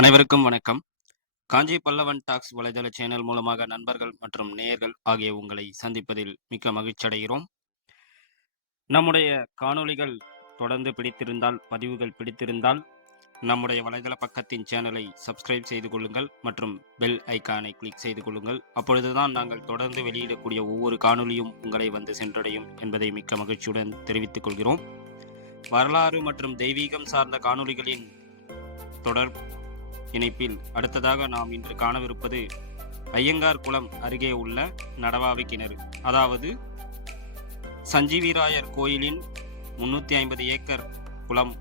அனைவருக்கும் வணக்கம். காஞ்சி பல்லவன் டாக்ஸ் வலைதள சேனல் மூலமாக நண்பர்கள் மற்றும் நேயர்கள் ஆகிய உங்களை சந்திப்பதில் மிக்க மகிழ்ச்சியடைகிறோம். நம்முடைய காணொளிகள் தொடர்ந்து பிடித்திருந்தால், பதிவுகள் பிடித்திருந்தால், நம்முடைய வலைதள பக்கத்தின் சேனலை சப்ஸ்கிரைப் செய்து கொள்ளுங்கள் மற்றும் பெல் ஐகானை கிளிக் செய்து கொள்ளுங்கள். அப்பொழுதுதான் நாங்கள் தொடர்ந்து வெளியிடக்கூடிய ஒவ்வொரு காணொளியும் உங்களை வந்து சென்றடையும் என்பதை மிக்க மகிழ்ச்சியுடன் தெரிவித்துக் கொள்கிறோம். வரலாறு மற்றும் தெய்வீகம் சார்ந்த காணொளிகளின் தொடர் இணைப்பில் அடுத்ததாக நாம் இன்று காணவிருப்பது ஐயங்கார் குளம் அருகே உள்ள நடவாவி கிணறு. அதாவது சஞ்சீவிராயர் கோயிலின் 350 ஏக்கர் குளம்,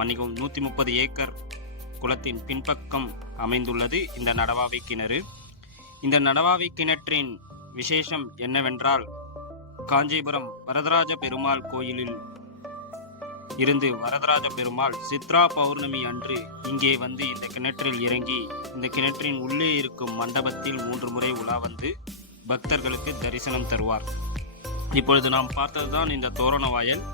மன்னிக்கவும் 130 ஏக்கர் குளத்தின் பின்பக்கம் அமைந்துள்ளது இந்த நடவாவி கிணறு. இந்த நடவாவி கிணற்றின் விசேஷம் என்னவென்றால், காஞ்சிபுரம் வரதராஜ பெருமாள் கோயிலில் இருந்து வரதராஜ பெருமாள் சித்ரா பௌர்ணமி அன்று இங்கே வந்து இந்த கிணற்றில் இறங்கி இந்த கிணற்றின் உள்ளே இருக்கும் மண்டபத்தில் 3 முறை உலா வந்து பக்தர்களுக்கு தரிசனம் தருவார். இப்பொழுது நாம் பார்த்ததுதான் இந்த தோரண வாயல்.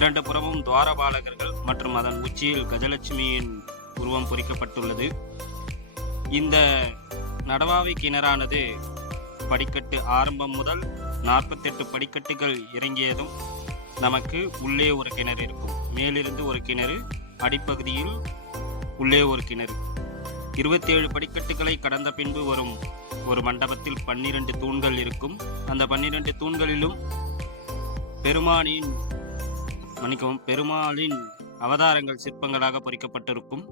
2 புறமும் துவாரபாலகர்கள் மற்றும் அதன் உச்சியில் கஜலட்சுமியின் உருவம் பொறிக்கப்பட்டுள்ளது. இந்த நடவாவி கிணறானது படிக்கட்டு ஆரம்பம் முதல் 48 படிக்கட்டுகள் இறங்கியதும் நமக்கு உள்ளே ஒரு கிணறு இருக்கும். மேலிருந்து ஒரு கிணறு, அடிப்பகுதியில் உள்ளே ஒரு கிணறு. 27 படிக்கட்டுகளை கடந்த பின்பு வரும் ஒரு மண்டபத்தில் 12 தூண்கள் இருக்கும். அந்த 12 தூண்களிலும் பெருமாளின் அவதாரங்கள் சிற்பங்களாக பொறிக்கப்பட்டிருக்கும்.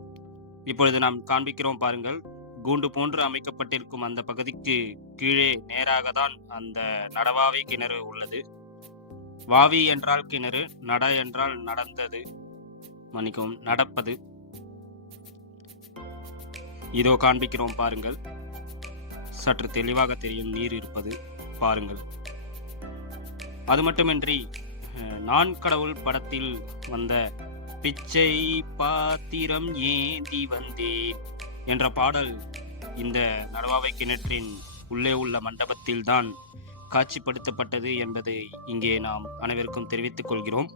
இப்பொழுது நாம் காண்பிக்கிறோம் பாருங்கள். கூண்டு போன்று அமைக்கப்பட்டிருக்கும் அந்த பகுதிக்கு கீழே நேராக தான் அந்த நடவாவி கிணறு உள்ளது. வாவி என்றால் கிணறு, நட என்றால் நடப்பது. இதோ காண்பிக்கிறோம் பாருங்கள். சற்று தெளிவாக தெரியும் நீர் இருப்பது பாருங்கள். அது மட்டுமின்றி நான் கடவுள் படத்தில் வந்த பிச்சை பாத்திரம் ஏந்தி வந்தேன் என்ற பாடல் இந்த நடவாவை கிணற்றின் உள்ளே உள்ள மண்டபத்தில்தான் காட்சிப்படுத்தப்பட்டது என்பதை இங்கே நாம் அனைவருக்கும் தெரிவித்துக் கொள்கிறோம்.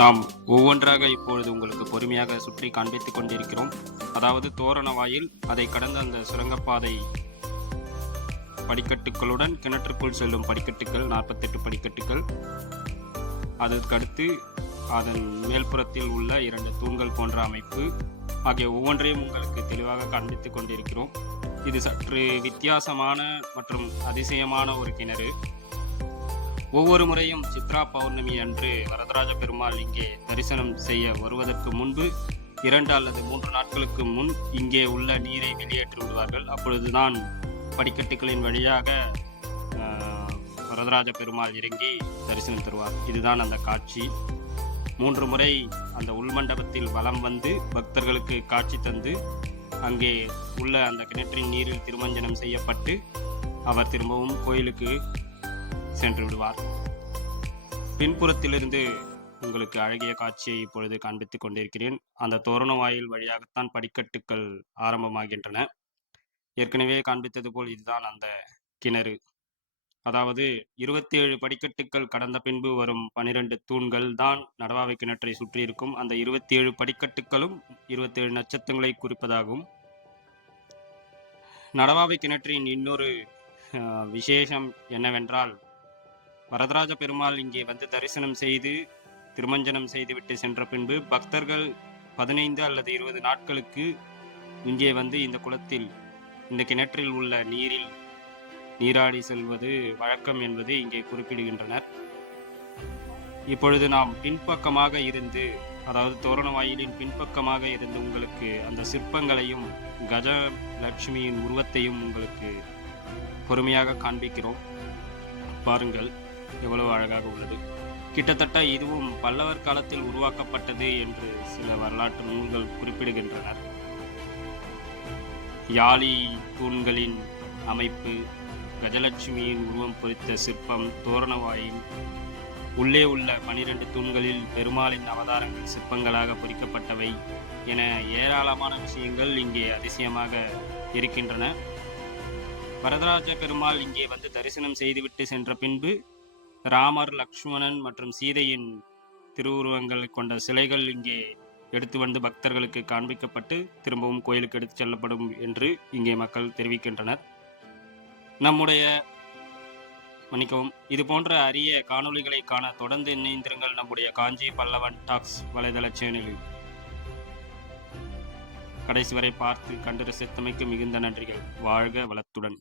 நாம் ஒவ்வொன்றாக இப்பொழுது உங்களுக்கு பொறுமையாக சுற்றி காண்பித்துக் கொண்டிருக்கிறோம். அதாவது தோரண வாயில், அதை கடந்த அந்த சுரங்கப்பாதை படிக்கட்டுகளுடன் கிணற்றுக்குள் செல்லும் படிக்கட்டுகள் 48 படிக்கட்டுகள், அதற்கடுத்து அதன் மேல்புறத்தில் உள்ள 2 தூண்கள் போன்ற அமைப்பு ஆகிய ஒவ்வொன்றையும் உங்களுக்கு தெளிவாக காண்பித்துக் கொண்டிருக்கிறோம். இது சற்று வித்தியாசமான மற்றும் அதிசயமான ஒரு கிணறு. ஒவ்வொரு முறையும் சித்ரா பௌர்ணமி அன்று வரதராஜ பெருமாள் இங்கே தரிசனம் செய்ய வருவதற்கு முன்பு 2 அல்லது 3 நாட்களுக்கு முன் இங்கே உள்ள நீரை வெளியேற்றி விடுவார்கள். அப்பொழுதுதான் படிக்கட்டுகளின் வழியாக வரதராஜ பெருமாள் இறங்கி தரிசனம் தருவார். இதுதான் அந்த காட்சி. 3 முறை அந்த உள்மண்டபத்தில் வலம் வந்து பக்தர்களுக்கு காட்சி தந்து அங்கே உள்ள அந்த கிணற்றின் நீரில் திருமஞ்சனம் செய்யப்பட்டு அவர் திரும்பவும் கோயிலுக்கு சென்று விடுவார். பின்புறத்திலிருந்து உங்களுக்கு அழகிய காட்சியை இப்பொழுது காண்பித்துக் கொண்டிருக்கிறேன். அந்த தோரண வாயில் வழியாகத்தான் படிக்கட்டுகள் ஆரம்பமாகின்றன. ஏற்கனவே காண்பித்தது போல் இதுதான் அந்த கிணறு. அதாவது 27 படிக்கட்டுகள் கடந்த பின்பு வரும் 12 தூண்கள் தான் நடவாவி கிணற்றை சுற்றி இருக்கும். அந்த 27 படிக்கட்டுகளும் 27 நட்சத்திரங்களை குறிப்பதாகும். நடவாவி கிணற்றின் இன்னொரு விசேஷம் என்னவென்றால், வரதராஜ பெருமாள் இங்கே வந்து தரிசனம் செய்து திருமஞ்சனம் செய்துவிட்டு சென்ற பின்பு பக்தர்கள் 15 அல்லது 20 நாட்களுக்கு இங்கே வந்து இந்த குளத்தில், இந்த கிணற்றில் உள்ள நீரில் நீராடி செல்வது வழக்கம் என்பது இங்கே குறிப்பிடுகின்றனர். இப்பொழுது நாம் பின்பக்கமாக இருந்து, அதாவது தோரண வாயிலின் பின்பக்கமாக இருந்து உங்களுக்கு அந்த சிற்பங்களையும் கஜலட்சுமியின் உருவத்தையும் உங்களுக்கு பொறுமையாக காண்பிக்கிறோம். பாருங்கள் எவ்வளவு அழகாக உள்ளது. கிட்டத்தட்ட இதுவும் பல்லவர் காலத்தில் உருவாக்கப்பட்டது என்று சில வரலாற்று நூல்கள் குறிப்பிடுகின்றனர். யாழி தூண்களின் அமைப்பு, கஜலட்சுமியின் உருவம் பொறித்த சிற்பம், தோரண வாயில் உள்ளே உள்ள 12 தூண்களில் பெருமாளின் அவதாரங்கள் சிற்பங்களாக பொறிக்கப்பட்டவை என ஏராளமான விஷயங்கள் இங்கே அதிசயமாக இருக்கின்றன. வரதராஜ பெருமாள் இங்கே வந்து தரிசனம் செய்துவிட்டு சென்ற பின்பு ராமர், லக்ஷ்மணன் மற்றும் சீதையின் திருவுருவங்கள் கொண்ட சிலைகள் இங்கே எடுத்து வந்து பக்தர்களுக்கு காண்பிக்கப்பட்டு திரும்பவும் கோயிலுக்கு எடுத்துச் செல்லப்படும் என்று இங்கே மக்கள் தெரிவிக்கின்றனர். இது போன்ற அரிய காணொளிகளை காண தொடர்ந்து இணைந்திருங்கள் நம்முடைய காஞ்சி பல்லவன் டாக்ஸ் வலைதள சேனலில். கடைசி வரை பார்த்து கண்டு ரசித்தமைக்கு மிகுந்த நன்றிகள். வாழ்க வளத்துடன்.